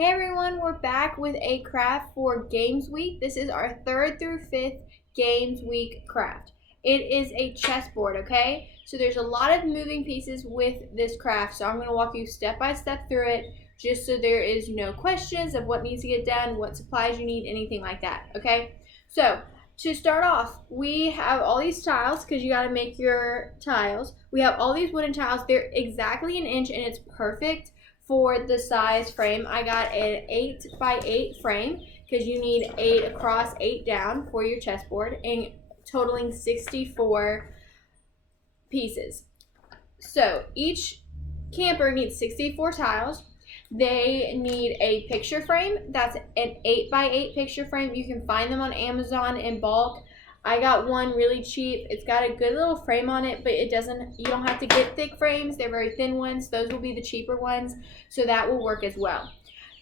Hey everyone, we're back with a craft for Games Week. This is our 3rd through 5th Games Week craft. It is a chessboard, okay? So there's a lot of moving pieces with this craft, so I'm going to walk you step by step through it just so there is no questions of what needs to get done, what supplies you need, anything like that, okay? So to start off, we have all these tiles because you got to make your tiles. We have all these wooden tiles. They're exactly an inch and it's perfect for the size frame. I got an 8 by 8 frame because you need 8 across, 8 down for your chessboard, and totaling 64 pieces. So each camper needs 64 tiles. They need a picture frame. That's an 8 by 8 picture frame. You can find them on Amazon in bulk. I got one really cheap. It's got a good little frame on it, but you don't have to get thick frames. They're very thin ones. Those will be the cheaper ones, so that will work as well.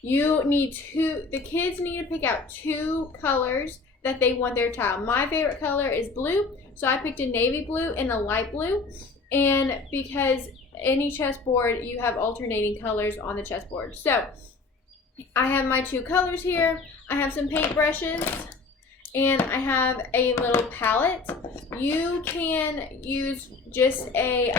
The kids need to pick out 2 colors that they want their tile. My favorite color is blue, so I picked a navy blue and a light blue. And because any chessboard, you have alternating colors on the chessboard. So I have my 2 colors here. I have some paint brushes. And I have a little palette. You can use just a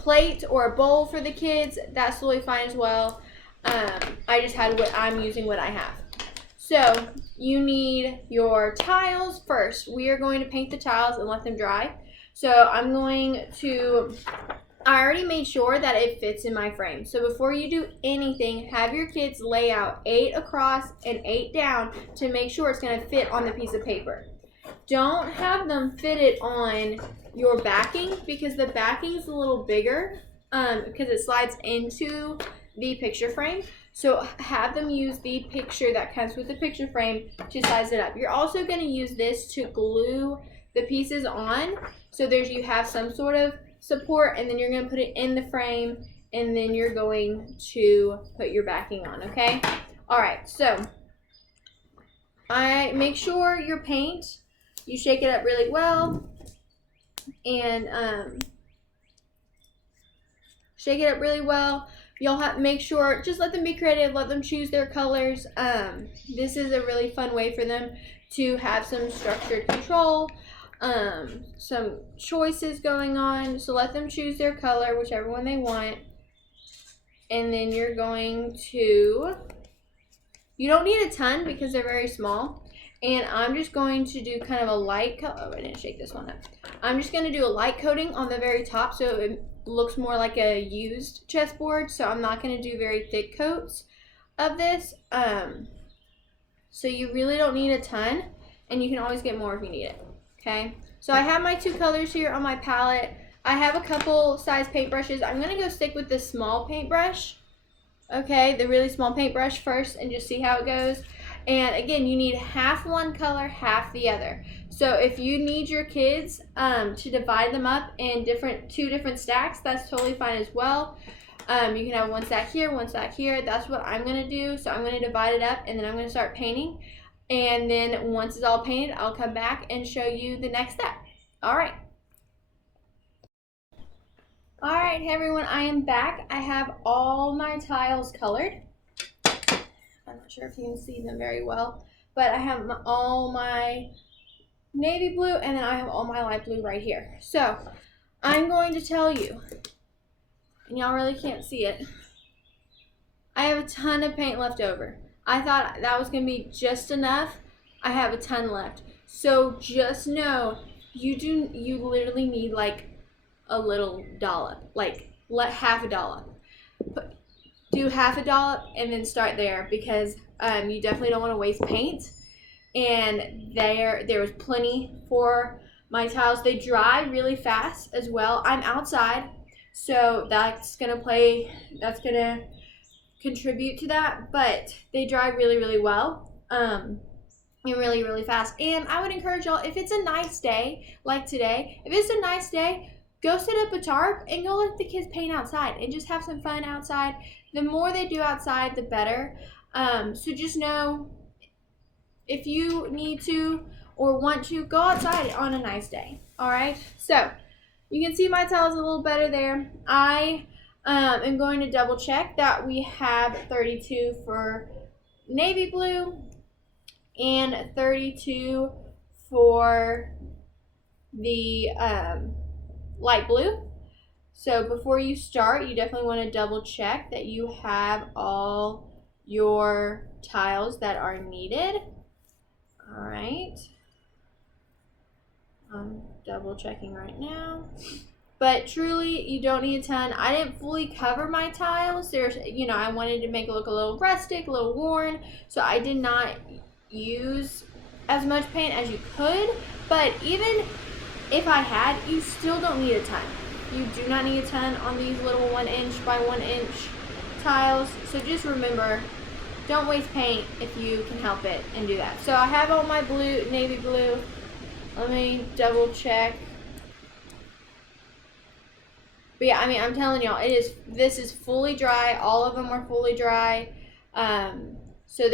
plate or a bowl for the kids. That's totally fine as well. I just had I'm using what I have. So you need your tiles first. We are going to paint the tiles and let them dry. So I already made sure that it fits in my frame. So before you do anything, have your kids lay out 8 across and 8 down to make sure it's going to fit on the piece of paper. Don't have them fit it on your backing because the backing is a little bigger because it slides into the picture frame. So have them use the picture that comes with the picture frame to size it up. You're also going to use this to glue the pieces on. So you have some sort of support, and then you're going to put it in the frame, and then you're going to put your backing on, okay? All right, so make sure your paint, you shake it up really well, and shake it up really well. You'll have make sure, just let them be creative, let them choose their colors. This is a really fun way for them to have some structured control. Some choices going on, so let them choose their color, whichever one they want, and then you don't need a ton because they're very small, and I'm just going to do kind of a light I didn't shake this one up. I'm just going to do a light coating on the very top so it looks more like a used chessboard, so I'm not going to do very thick coats of this, so you really don't need a ton, and you can always get more if you need it. Okay, so I have my 2 colors here on my palette. I have a couple size paintbrushes. I'm going to go stick with this small paintbrush, okay, the really small paintbrush first, and just see how it goes. And again, you need half one color, half the other. So if you need your kids to divide them up in 2 different stacks, that's totally fine as well. You can have 1 stack here, 1 stack here. That's what I'm going to do. So I'm going to divide it up, and then I'm going to start painting. And then once it's all painted, I'll come back and show you the next step. All right. All right, hey everyone, I am back. I have all my tiles colored. I'm not sure if you can see them very well, but I have all my navy blue, and then I have all my light blue right here. So I'm going to tell you, and y'all really can't see it, I have a ton of paint left over. I thought that was going to be just enough. I have a ton left. So just know you literally need like a little dollop, like half a dollop. Do half a dollop and then start there because you definitely don't want to waste paint. And there was plenty for my tiles. They dry really fast as well. I'm outside, so that's gonna contribute to that, but they dry really, really well and really, really fast. And I would encourage y'all, if it's a nice day like today, if it's a nice day, go set up a tarp and go let the kids paint outside and just have some fun outside. The more they do outside, the better. So just know, if you need to or want to, go outside on a nice day. All right, so you can see my tiles a little better there. I I'm going to double check that we have 32 for navy blue and 32 for the light blue. So before you start, you definitely want to double check that you have all your tiles that are needed. All right. I'm double checking right now. But truly, you don't need a ton. I didn't fully cover my tiles. There's, I wanted to make it look a little rustic, a little worn. So I did not use as much paint as you could. But even if I had, you still don't need a ton. You do not need a ton on these little 1 inch by 1 inch tiles. So just remember, don't waste paint if you can help it, and do that. So I have all my blue, navy blue. Let me double check. But yeah, I mean, I'm telling y'all, this is fully dry. All of them are fully dry. So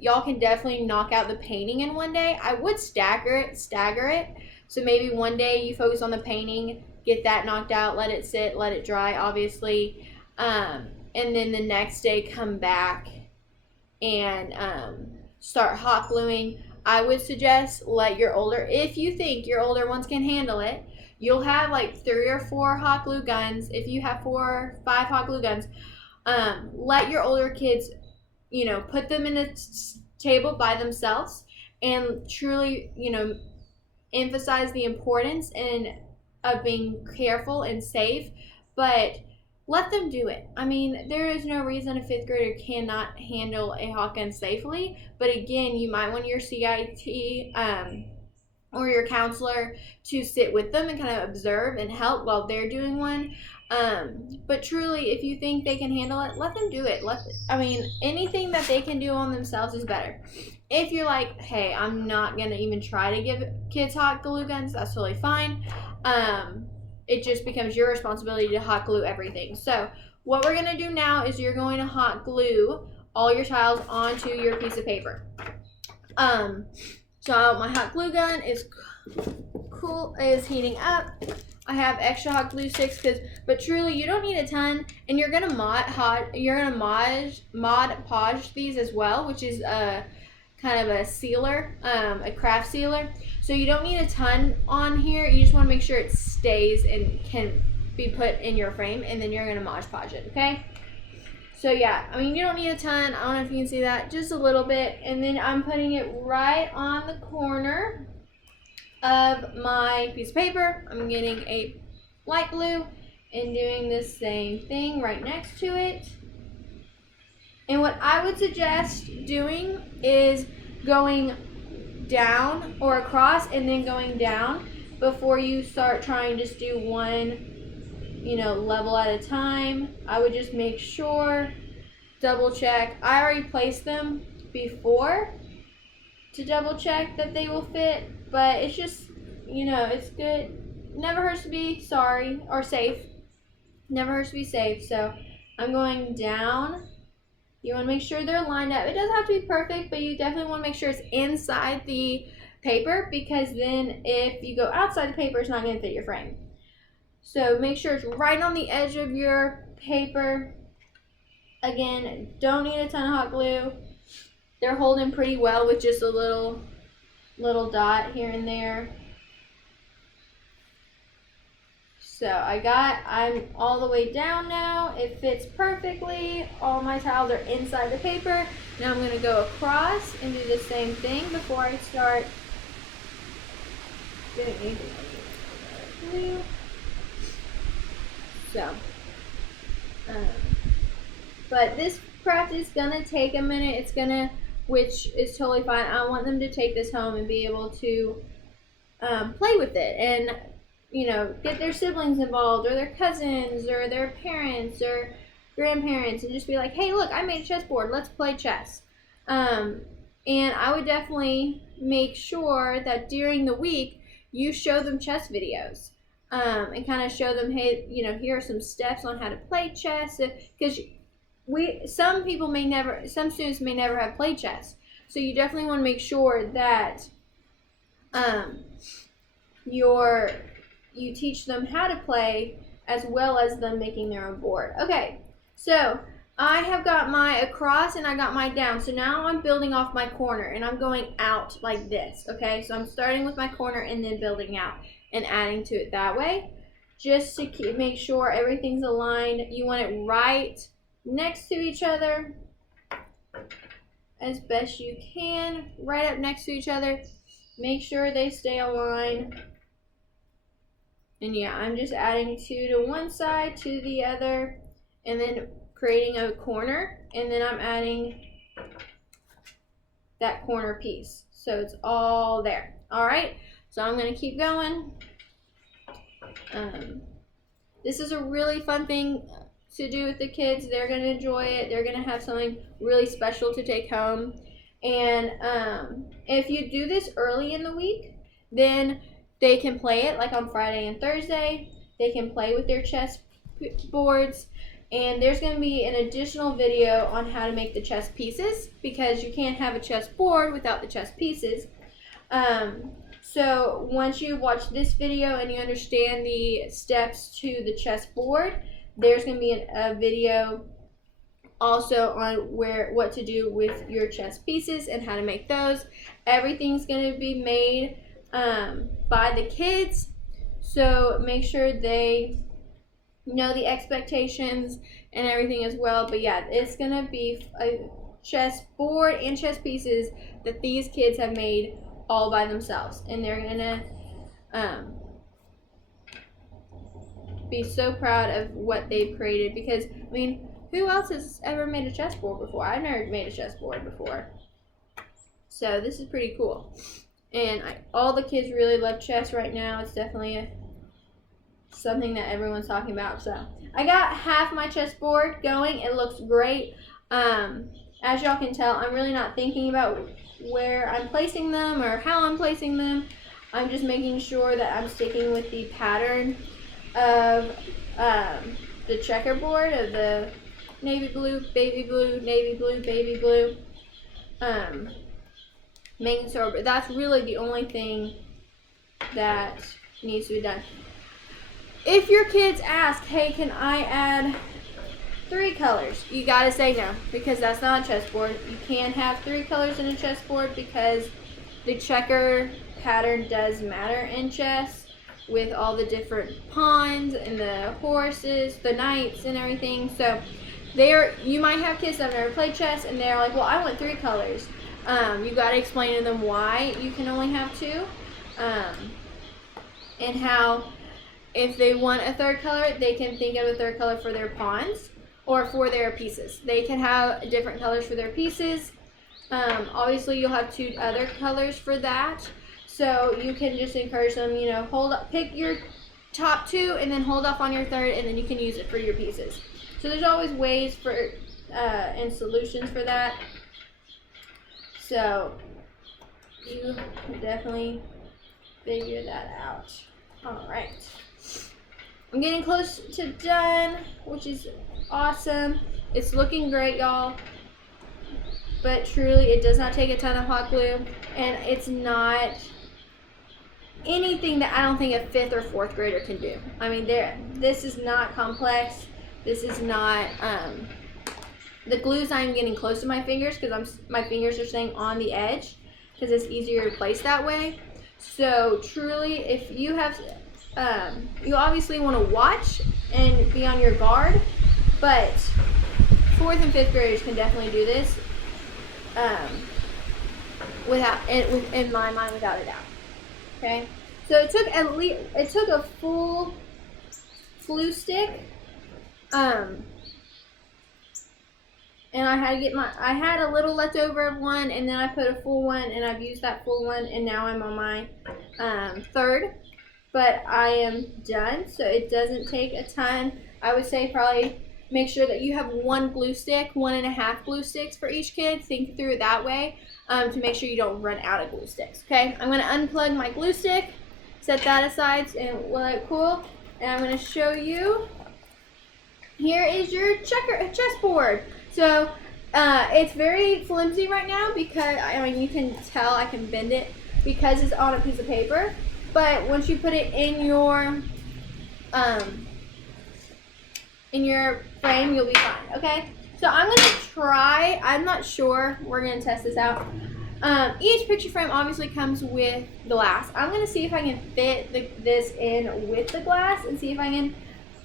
y'all can definitely knock out the painting in one day. I would stagger it. So maybe one day you focus on the painting, get that knocked out, let it sit, let it dry, obviously. And then the next day come back and start hot gluing. I would suggest if you think your older ones can handle it, you'll have like 3 or 4 hot glue guns. If you have 4 or 5 hot glue guns, let your older kids, put them in a table by themselves and truly, emphasize the importance of being careful and safe, but let them do it. I mean, there is no reason a 5th grader cannot handle a hot gun safely, but again, you might want your CIT or your counselor to sit with them and kind of observe and help while they're doing one. But truly, if you think they can handle it, let them do it. Anything that they can do on themselves is better. If you're like, hey, I'm not going to even try to give kids hot glue guns, that's totally fine. It just becomes your responsibility to hot glue everything. So what we're going to do now is you're going to hot glue all your tiles onto your piece of paper. So my hot glue gun is heating up. I have extra hot glue sticks, but truly you don't need a ton, and you're gonna Mod Podge these as well, which is a kind of a sealer, a craft sealer. So you don't need a ton on here. You just want to make sure it stays and can be put in your frame, and then you're gonna Mod Podge it. Okay. So yeah, I mean, you don't need a ton. I don't know if you can see that, just a little bit. And then I'm putting it right on the corner of my piece of paper. I'm getting a light blue and doing the same thing right next to it. And what I would suggest doing is going down or across and then going down before you start trying to just do one level at a time. I would just make sure, double check. I already placed them before to double check that they will fit, but it's just, it's good. Never hurts to be sorry or safe. Never hurts to be safe. So I'm going down. You want to make sure they're lined up. It doesn't have to be perfect, but you definitely want to make sure it's inside the paper, because then if you go outside the paper, it's not going to fit your frame. So make sure it's right on the edge of your paper. Again, don't need a ton of hot glue. They're holding pretty well with just a little dot here and there. So I'm all the way down now. It fits perfectly. All my tiles are inside the paper. Now I'm going to go across and do the same thing before I start doing anything blue. So, but this craft is gonna take a minute. Which is totally fine. I want them to take this home and be able to play with it and get their siblings involved, or their cousins, or their parents, or grandparents, and just be like, hey, look, I made a chessboard. Let's play chess. And I would definitely make sure that during the week you show them chess videos. And kind of show them, hey, here are some steps on how to play chess, because some students may never have played chess. So you definitely want to make sure that you teach them how to play as well as them making their own board. Okay, so I have got my across and I got my down. So now I'm building off my corner and I'm going out like this. Okay, so I'm starting with my corner and then building out and adding to it that way. Just to make sure everything's aligned. You want it right next to each other as best you can. Right up next to each other. Make sure they stay aligned. And yeah, I'm just adding 2 to one side, 2 to the other, and then creating a corner, and then I'm adding that corner piece. So it's all there. All right, so I'm gonna keep going. This is a really fun thing to do with the kids. They're gonna enjoy it. They're gonna have something really special to take home. And if you do this early in the week, then they can play it like on Friday and Thursday. They can play with their chess boards. And there's going to be an additional video on how to make the chess pieces, because you can't have a chess board without the chess pieces. So once you watch this video and you understand the steps to the chess board, there's going to be a video also on what to do with your chess pieces and how to make those. Everything's going to be made by the kids, so make sure they know the expectations and everything as well. But yeah, it's gonna be a chess board and chess pieces that these kids have made all by themselves, and they're gonna be so proud of what they've created, because I mean, who else has ever made a chessboard before? I've never made a chessboard before, so this is pretty cool. And all the kids really love chess right now. It's definitely something that everyone's talking about. So I got half my chessboard going. It looks great. As y'all can tell, I'm really not thinking about where I'm placing them or how I'm placing them. I'm just making sure that I'm sticking with the pattern of the checkerboard of the navy blue, baby blue, navy blue, baby blue. Making sure, but that's really the only thing that needs to be done. If your kids ask, hey, can I add 3 colors? You gotta say no, because that's not a chessboard. You can't have 3 colors in a chessboard, because the checker pattern does matter in chess, with all the different pawns and the horses, the knights and everything. So you might have kids that have never played chess and they're like, well, I want 3 colors. You got to explain to them why you can only have 2, and how if they want a 3rd color, they can think of a 3rd color for their pawns or for their pieces. They can have different colors for their pieces. Obviously, you'll have 2 other colors for that, so you can just encourage them, you know, pick your top 2 and then hold off on your 3rd, and then you can use it for your pieces. So there's always ways for and solutions for that. So you can definitely figure that out. All right. I'm getting close to done, which is awesome. It's looking great, y'all. But truly, it does not take a ton of hot glue, and it's not anything that I don't think a 5th or 4th grader can do. I mean, this is not complex. This is not, the glue's not even getting close to my fingers, because my fingers are staying on the edge, because it's easier to place that way. So truly, if you have, you obviously want to watch and be on your guard, but 4th and 5th graders can definitely do this, in my mind, without a doubt. Okay, so it took a full glue stick, and I had a little left over of one, and then I put a full one, and I've used that full one, and now I'm on my 3rd, but I am done, so it doesn't take a ton. I would say probably make sure that you have 1 glue stick, 1.5 glue sticks for each kid. Think through it that way, to make sure you don't run out of glue sticks. Okay, I'm going to unplug my glue stick, set that aside, and will it cool, and I'm going to show you. Here is your chessboard. So it's very flimsy right now, because I mean, you can tell I can bend it because it's on a piece of paper. But once you put it in your in your frame, you'll be fine, okay? So I'm gonna try, I'm not sure, we're gonna test this out. Each picture frame obviously comes with glass. I'm gonna see if I can fit this in with the glass and see if I can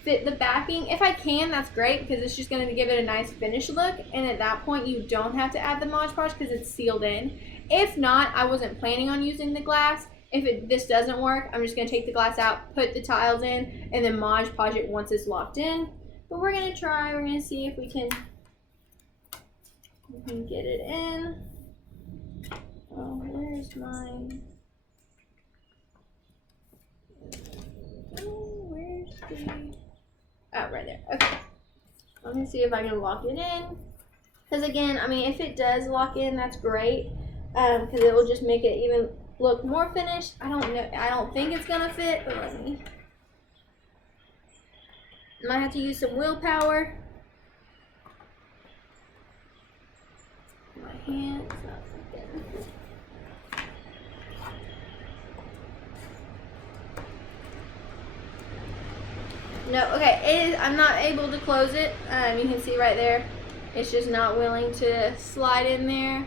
fit the backing. If I can, that's great because it's just gonna give it a nice finished look, and at that point you don't have to add the Mod Podge because it's sealed in. If not, I wasn't planning on using the glass. If this doesn't work, I'm just gonna take the glass out, put the tiles in, and then Mod Podge it once it's locked in. But we're gonna try, we're gonna see if we can get it in. Oh, where's mine? Oh, where's the... Oh, right there. Okay. Let me see if I can lock it in. Because again, I mean, if it does lock in, that's great. Because it will just make it even look more finished. I don't know. I don't think it's gonna fit, but let me. Might have to use some willpower. My hand's not fitting. No, okay, it is, I'm not able to close it. You can see right there, it's just not willing to slide in there.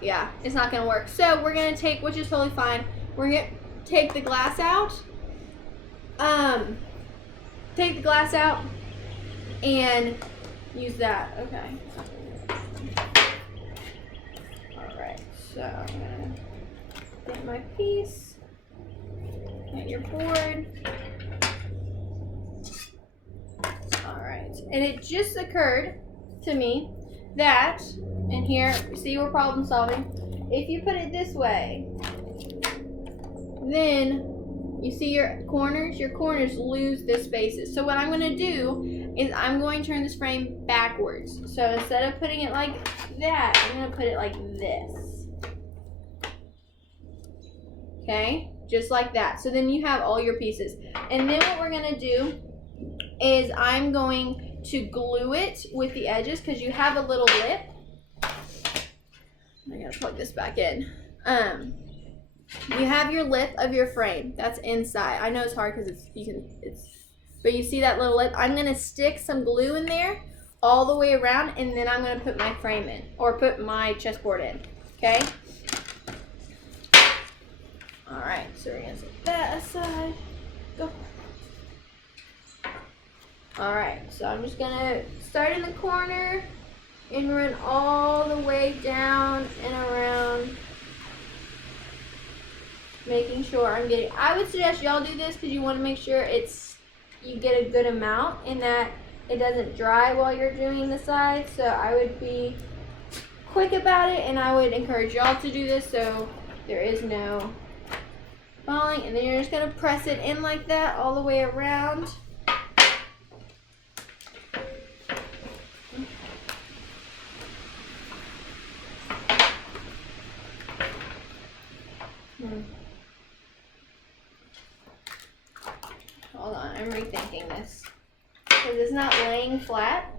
Yeah, it's not gonna work. So we're gonna take, which is totally fine, we're gonna take the glass out. Take the glass out and use that, okay. All right, so I'm gonna get my piece, get your board. And it just occurred to me that, and here, see, we're problem solving. If you put it this way, then you see your corners lose their spaces. So what I'm going to do is I'm going to turn this frame backwards. So instead of putting it like that, I'm going to put it like this. Okay, just like that. So then you have all your pieces. And then what we're going to do is I'm going to glue it with the edges because you have a little lip. I gotta plug this back in. You have your lip of your frame that's inside. I know it's hard because but you see that little lip? I'm gonna stick some glue in there all the way around, and then I'm gonna put my frame in, or put my chessboard in. Okay. All right. So we're gonna set that aside. Go. Alright, so I'm just gonna start in the corner and run all the way down and around, making sure I'm getting, I would suggest y'all do this because you want to make sure you get a good amount and that it doesn't dry while you're doing the sides. So I would be quick about it, and I would encourage y'all to do this so there is no falling. And then you're just gonna press it in like that all the way around. Hold on, I'm rethinking this because it's not laying flat.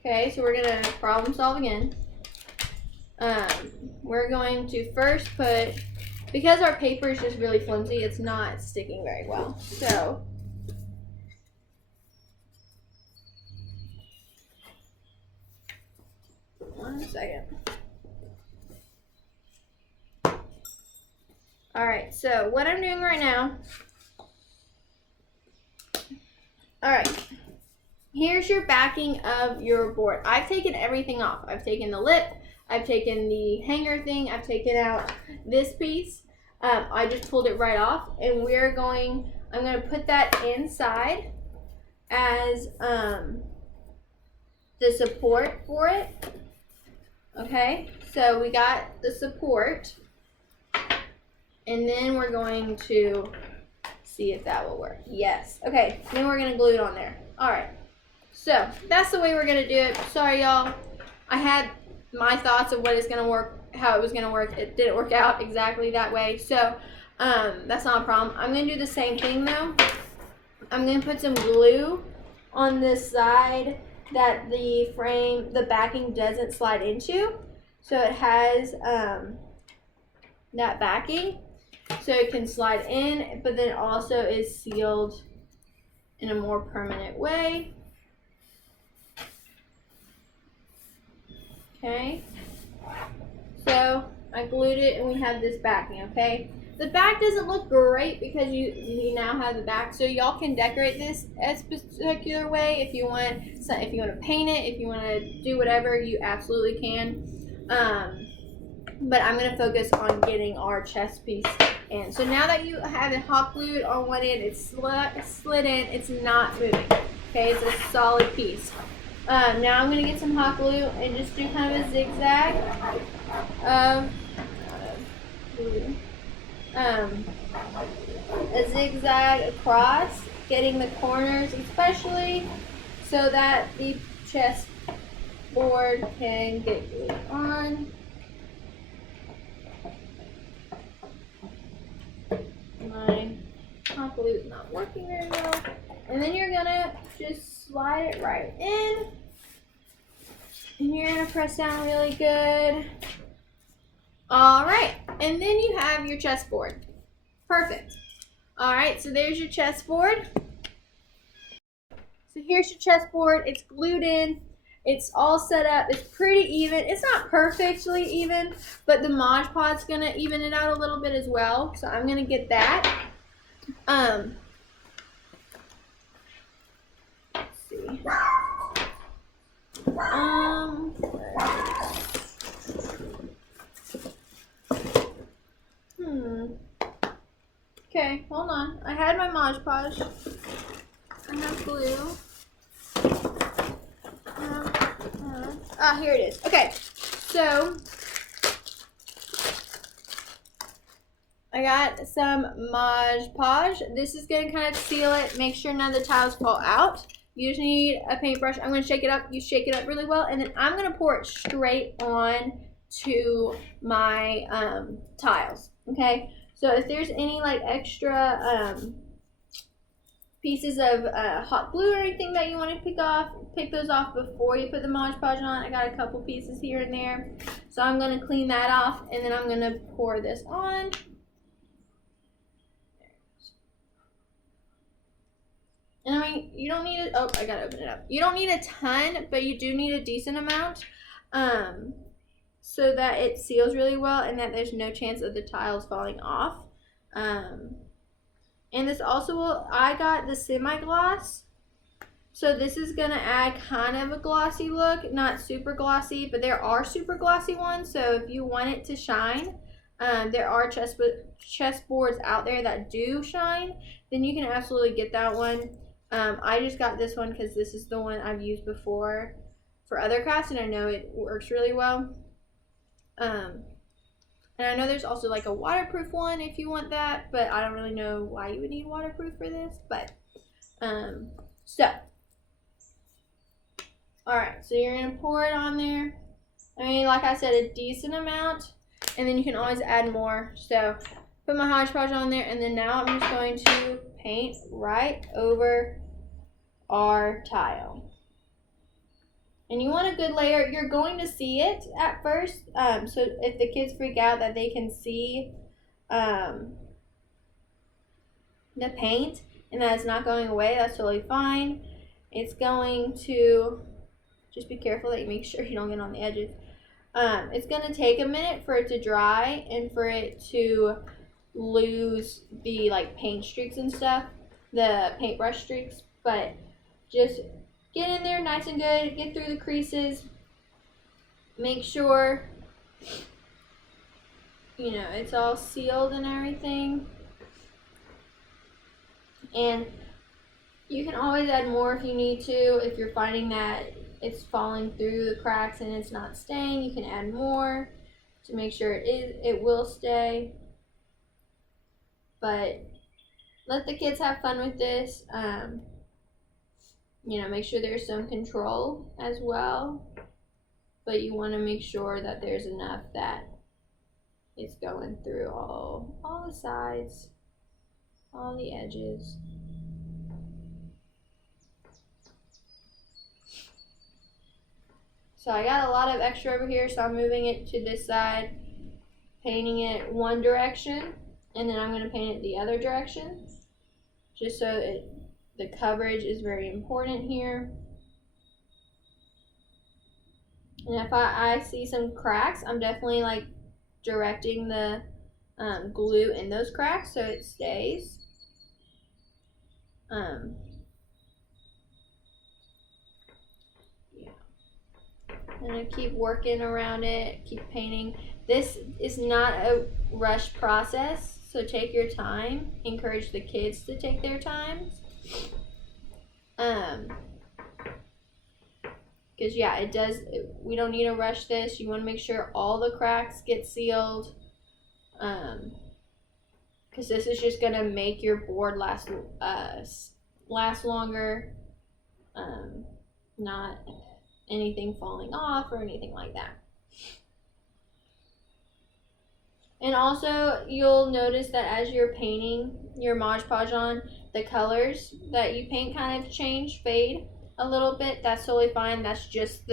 Okay, so we're gonna problem solve again. We're going to first put, because our paper is just really flimsy, it's not sticking very well. So one second. Alright, so what I'm doing right now, alright, here's your backing of your board. I've taken everything off. I've taken the lip, I've taken the hanger thing, I've taken out this piece. I just pulled it right off, and I'm going to put that inside as the support for it. Okay, so we got the support. And then we're going to see if that will work. Yes. Okay, then we're going to glue it on there. Alright, so that's the way we're going to do it. Sorry, y'all. I had my thoughts of what it's going to work, how it was going to work. It didn't work out exactly that way. So that's not a problem. I'm going to do the same thing, though. I'm going to put some glue on this side that the backing doesn't slide into. So it has that backing. So it can slide in, but then also is sealed in a more permanent way. Okay, so I glued it and we have this backing, okay? The back doesn't look great because you now have the back, so y'all can decorate this a particular way if you want. So if you want to paint it, if you want to do whatever, you absolutely can. But I'm gonna focus on getting our chest piece in. So now that you have it hot glued on one end, it's slid in, it's not moving. Okay, it's a solid piece. Now I'm gonna get some hot glue and just do kind of a zigzag of glue. A zigzag across, getting the corners especially so that the chest board can get glued on. My hot glue is not working very well. And then you're gonna just slide it right in. And you're gonna press down really good. All right, and then you have your chessboard. Perfect. All right, so there's your chessboard. So here's your chessboard. It's glued in. It's all set up. It's pretty even. It's not perfectly even, but the Mod Pod's gonna even it out a little bit as well. So I'm gonna get that. Let's see. Okay, hold on. I had my Mod Podge. I have glue. Here it is. Okay, so I got some Mod Podge. This is gonna kind of seal it. Make sure none of the tiles fall out. You just need a paintbrush. I'm gonna shake it up. You shake it up really well, and then I'm gonna pour it straight on to my tiles. Okay. So if there's any like extra pieces of hot glue or anything that you want to pick those off before you put the Mod Podge on. I got a couple pieces here and there. So I'm going to clean that off and then I'm going to pour this on. And I mean, you don't need it. Oh, I got to open it up. You don't need a ton, but you do need a decent amount so that it seals really well and that there's no chance of the tiles falling off. And this also will, I got the semi-gloss. So this is going to add kind of a glossy look. Not super glossy, but there are super glossy ones. So if you want it to shine, there are chessboards out there that do shine. Then you can absolutely get that one. I just got this one because this is the one I've used before for other crafts. And I know it works really well. And I know there's also like a waterproof one if you want that, but I don't really know why you would need waterproof for this, but, alright, so you're going to pour it on there. I mean, like I said, a decent amount, and then you can always add more. So, put my Mod Podge on there, and then now I'm just going to paint right over our tile. And you want a good layer. You're going to see it at first. So if the kids freak out that they can see the paint and that it's not going away, that's totally fine. It's going to, just be careful that you make sure you don't get on the edges. It's going to take a minute for it to dry and for it to lose the like paint streaks and stuff, the paintbrush streaks, but just get in there nice and good, get through the creases, make sure, you know, it's all sealed and everything. And you can always add more if you need to. If you're finding that it's falling through the cracks and it's not staying, you can add more to make sure it will stay. But let the kids have fun with this. You know, make sure there's some control as well, but you want to make sure that there's enough that it's going through all the sides, all the edges. So I got a lot of extra over here, so I'm moving it to this side, painting it one direction, and then I'm going to paint it the other direction, just so the coverage is very important here. And if I see some cracks, I'm definitely like directing the glue in those cracks so it stays. Yeah. I'm gonna keep working around it, keep painting. This is not a rush process, so take your time. Encourage the kids to take their time. Because yeah, it does. We don't need to rush this. You want to make sure all the cracks get sealed. Because this is just gonna make your board last longer. Not anything falling off or anything like that. And also, you'll notice that as you're painting your Mod Podge on, the colors that you paint kind of change, fade a little bit. That's totally fine. That's just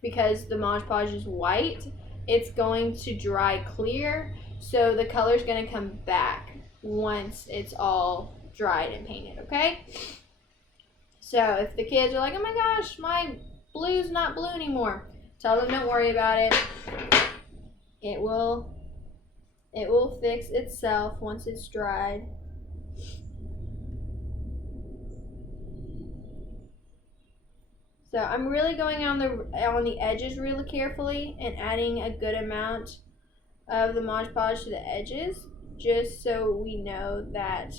because the Mod Podge is white, it's going to dry clear, so the color's going to come back once it's all dried and painted, okay? So if the kids are like, oh my gosh, my blue's not blue anymore, tell them don't worry about it. It will fix itself once it's dried. So I'm really going on the edges really carefully and adding a good amount of the Mod Podge to the edges, just so we know that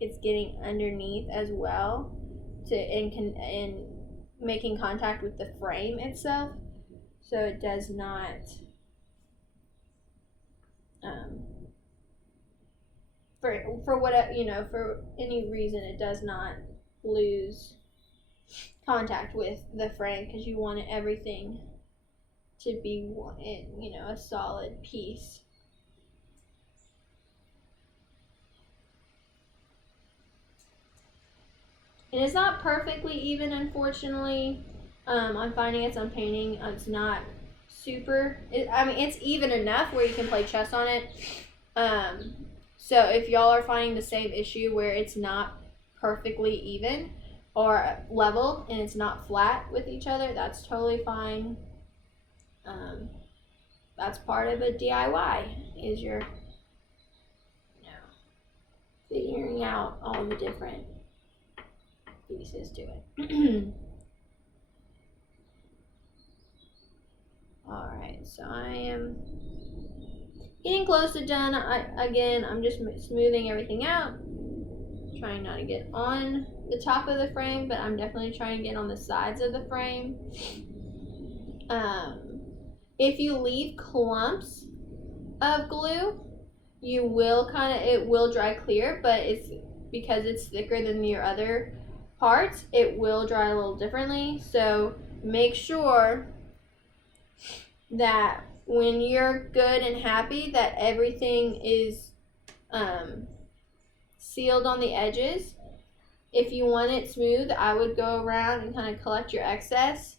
it's getting underneath as well, and making contact with the frame itself, so it does not for any reason it does not lose contact with the frame, because you want everything to be a solid piece. And it's not perfectly even, unfortunately. I'm finding as I'm painting, it's not super. It's even enough where you can play chess on it. So if y'all are finding the same issue where it's not perfectly even or level and it's not flat with each other, that's totally fine. That's part of a DIY, is you're figuring out all the different pieces to it. Alright, so I am getting close to done. I'm just smoothing everything out, trying not to get on the top of the frame, but I'm definitely trying to get on the sides of the frame. If you leave clumps of glue, it will dry clear, but it's because it's thicker than your other parts, it will dry a little differently. So make sure that when you're good and happy that everything is sealed on the edges, if you want it smooth, I would go around and kind of collect your excess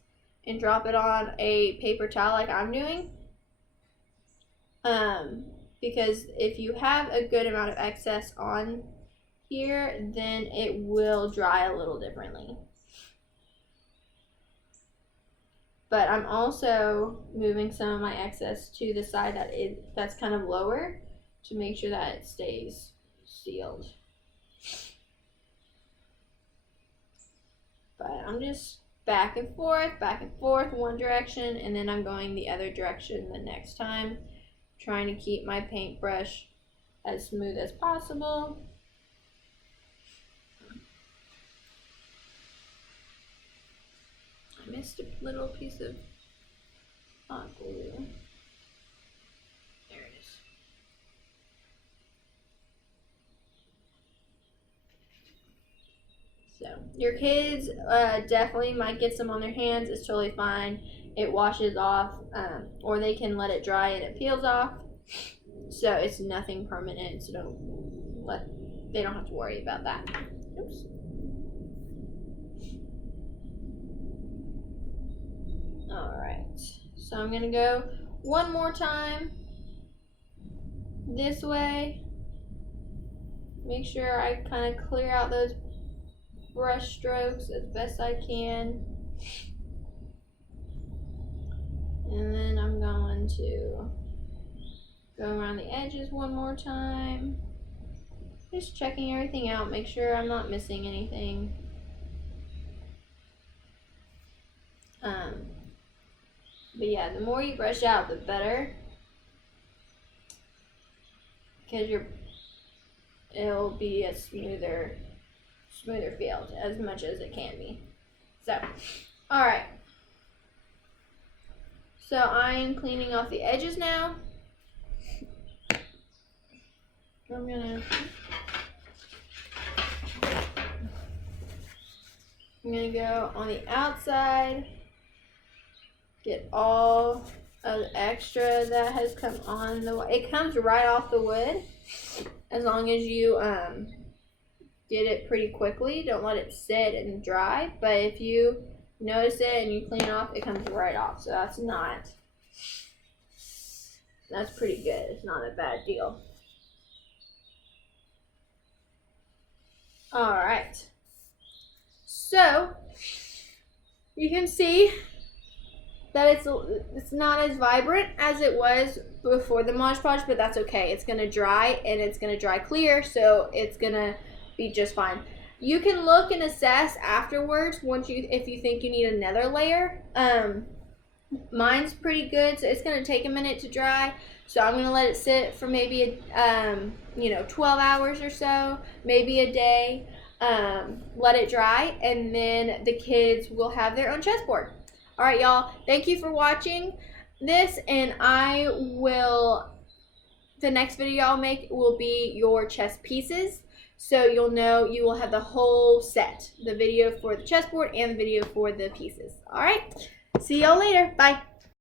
and drop it on a paper towel like I'm doing. Because if you have a good amount of excess on here, then it will dry a little differently. But I'm also moving some of my excess to the side that's kind of lower to make sure that it stays sealed. But I'm just back and forth, one direction, and then I'm going the other direction the next time, trying to keep my paintbrush as smooth as possible. I missed a little piece of hot glue. There it is. So your kids definitely might get some on their hands. It's totally fine. It washes off, or they can let it dry and it peels off. So it's nothing permanent. So they don't have to worry about that. Oops. Alright, so I'm gonna go one more time this way. Make sure I kind of clear out those brush strokes as best I can. going to go around the edges one more time. Just checking everything out, make sure I'm not missing anything. But yeah, the more you brush out, the better. Because it'll be a smoother field as much as it can be. So, alright. So I am cleaning off the edges now. I'm gonna go on the outside, get all of the extra that has come on the wood. It comes right off the wood as long as you get it pretty quickly. Don't let it sit and dry, but if you notice it and you clean it off, it comes right off. So that's pretty good. It's not a bad deal. All right. So you can see that it's not as vibrant as it was before the Mod Podge, but that's okay. It's gonna dry and it's gonna dry clear, so it's gonna be just fine. You can look and assess afterwards if you think you need another layer. Mine's pretty good, so it's gonna take a minute to dry. So I'm gonna let it sit for maybe 12 hours or so, maybe a day. Let it dry, and then the kids will have their own chessboard. All right, y'all. Thank you for watching this, and the next video I'll make will be your chess pieces. So you'll know you will have the whole set, the video for the chessboard and the video for the pieces. All right. See y'all later. Bye.